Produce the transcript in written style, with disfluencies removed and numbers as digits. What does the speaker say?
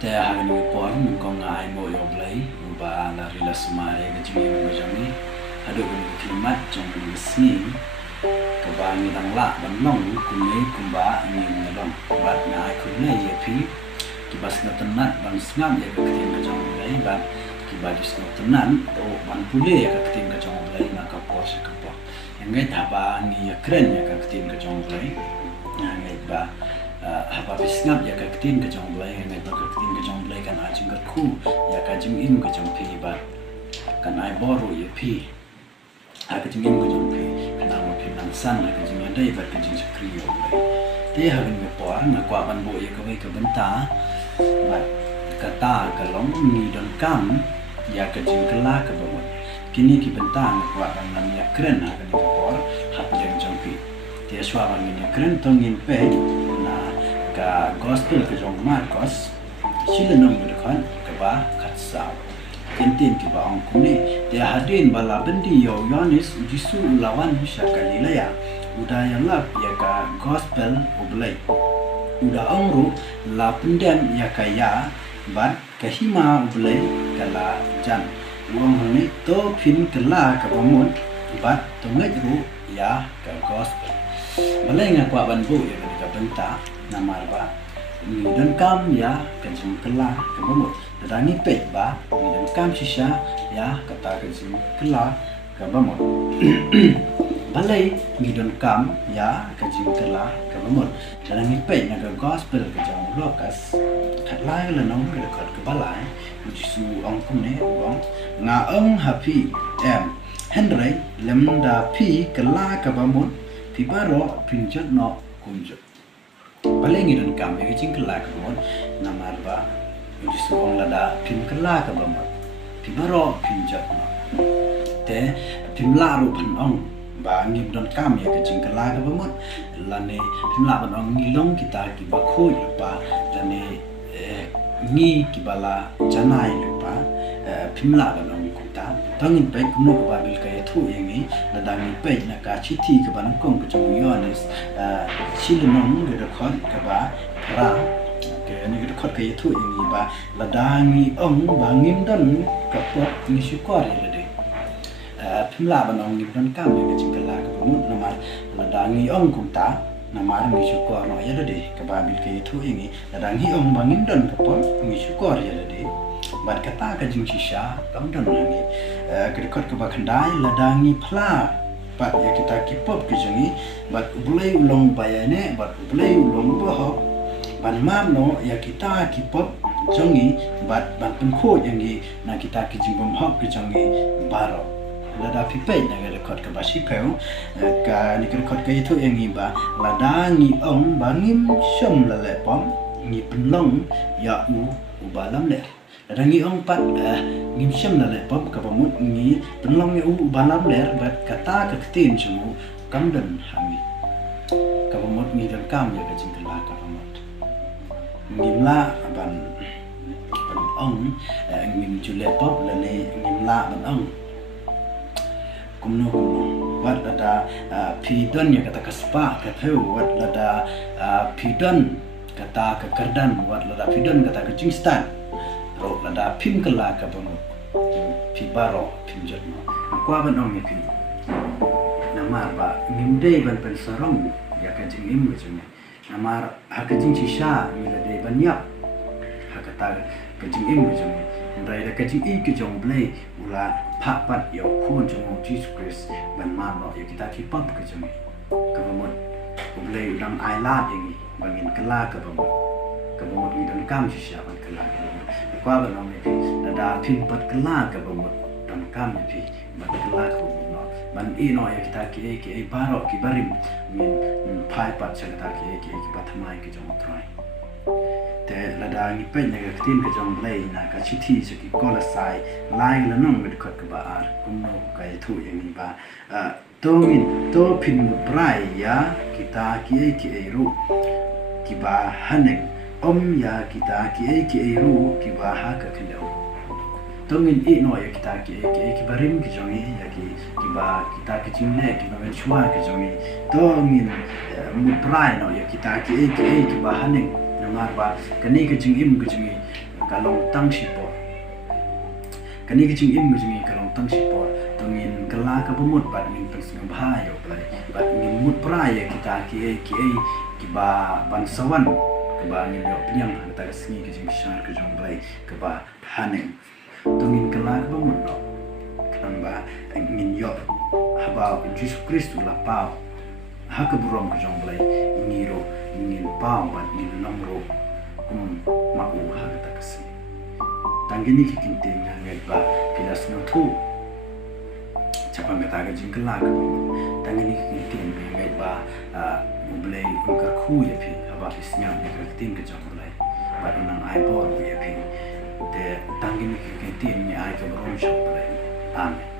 te hagan ni por mun ko ngai mo yo Blei ba la rilas mare ga jimi mo jami ado ni klimat jong ni sni ka ba ni dang la ban long kun nei kun ba ni ngalong ba na kun nei ye pi ki bas na tanat ban snam ya ka tin ka jong Blei ba ki ba dis na tanan o ban pule ya ka tin ka jong Blei na ka po se ka po ngai ta ba ni ya kren ya ka tin ka jong Blei ngai ba haba bisngap ya ka ktien ka jong Blei ngai ba ka ktien ka jong Blei kan a Jingiathuh ya ka jing ka jong pi ba kan ai boru ya pi ha ka jing ka jong pi kan a pi nang san ka jing dai ba ka jing sakri yo Blei te ha ni po na kwa ban bo ya ka wei ka benta ba ka ta ka long ni don kam ya ka jingkylla ka ba kini ki benta na kwa ban nam ya kren ha ka ni po ha pa jong pi te swa ban ni kren tong in pe ka gospel ke jong Marcos sila nom berkan ke ba katsau kentin ki ba ong kuni te hadin bala bendi yo Yohanes jisu lawan bisa Galilea udah yang lap ya ka gospel Blei udah ongru la pendem ya kaya bat kahima Blei kala jan uang honi to pin kala ka bamut bat to ngajru ya ka gospel Blei ngakwa ban bu ya ka benta nama ba ni dan kam ya kan jingkylla ka bamut dadani pet ba ni dan kam sisa ya kata kan jingkylla ka bamut Blei ni dan kam ya kan jingkylla ka bamut dadani pet na ka gospel ka jong Lucas khat lai la nong ka khat ka balai jisu ong kum ne ong nga ong happy Henry lemda pi kala ka bamut pi baro pinjat no kunjat Blei ngi don kam ya jingkylla ka bamut nama ba jisu ong lada pin kala ka bamut pi baro pinjat no te pimla ru pan ong ba ngi don kam ya jingkylla ka bamut lane pimla ban ong ngilong kita ki ba khoi pa lane ngi ki bala janai lupa pimla ban ong kuta tangin pe kuno ba bil ka yathu yangi ladang pe na ka chithi ka ban kong ka jong Yohanes silunong ga khon ka ba ra ke ni ga khot ka yathu yangi ba ladangi ong ba ngim don ka pot ni syukor ya de pimla ban ong ngim don kam ya jingkylla ka bamut nama ladangi ong kuta nama ngi syukor no ya de ka ba bil ka yathu yangi ladangi ong ba ngim don ka pot ngi syukor ya de bat kata ka jing sisa kam don ngi kedekot ke bakandai ladangi pla bat ya kita kipop ke jengi bat Blei ulong bayane bat Blei ulong boho ban mam no ya kita kipop jengi bat ban penko jengi na kita ke jingbom hok ke jengi baro lada pipe na kedekot ke basipeu ka ni kedekot ke itu jengi ba ladangi ong bangim syom lalepom ngi penlong ya ubalam le Rangi ong pat ngim syam na le pop ka bamut ngi penlong ngi balam ler bat kata ka ktien chumu kamdan hami ka bamut ngi dan kam ya ka jingkylla ka bamut ngimla ban ong ngim jule pop la ne ngimla ban ong kumno wat ada pidon ya kata kaspa ka theu wat ada pidon kata ka kardan wat ada pidon kata ka jingstan ro lada pim kala ka bamut pi baro pim jatno kwa ban ong pi namar ba ngimde ban pen sarong ya ka jing im ga jing namar ha ka jing sisa mi la de ban yap ha ka ta ka jing im ga jing ndai da ka jing i ka jong Blei ula pha pat yo khon jong Jesus Christ ban ma no ya kita ki pap ka jing ka bamut Blei udang ai la ding bangin kala ka bamut ka bamut ni dan kam sisa ban kala kwa ban ong ni da pin pat kala ka bamut dan kam ni ban kala ka bamut no ban i no ya kita ki baro ki barim min pai pat sa kita ki pathamai ki jong trai te lada ni pe na ka tin ka jong Blei na ka chithi se ki kola sai lai la nong mit khot ka ba ar kumno ka thu yang ni ba to pin mu prai ya kita ki ru ki ba hanek om ya kita ki ru ki ba ha ka kendo tongin i no ya kita ki barim ki jongi ya ki ba kita ki chimne ki ba chua ki jongi tongin mu prai no ya kita ki ba hanek ngamar ba kani ke jingim ke jingi kalong tang sipo kani ke jingim ke jingi kalong tang sipo tungin kala ka bumut bat ngin tang sing bahayo Blei bat ngin mut praya kita ki ba bansawan ke ba ngin yo piang ta singi ke jing shar ke jong Blei ke ba haning tungin kala ka bumut no kan ba ngin yo haba Jesus Kristus la pau hakaburom ke jong Blei ngiro ngin pau bat ngin nomro mau hagata kasi tanggini kikinting ngai ba pilas no thu chapang kata ke jingkylla ke tanggini kikinting ngai ba Blei ungkar khu ya pi haba kisnya ne kikinting ke jong Blei ba nang ai bor ya pi de tanggini kikinting ni ai ke brom shop Blei amen.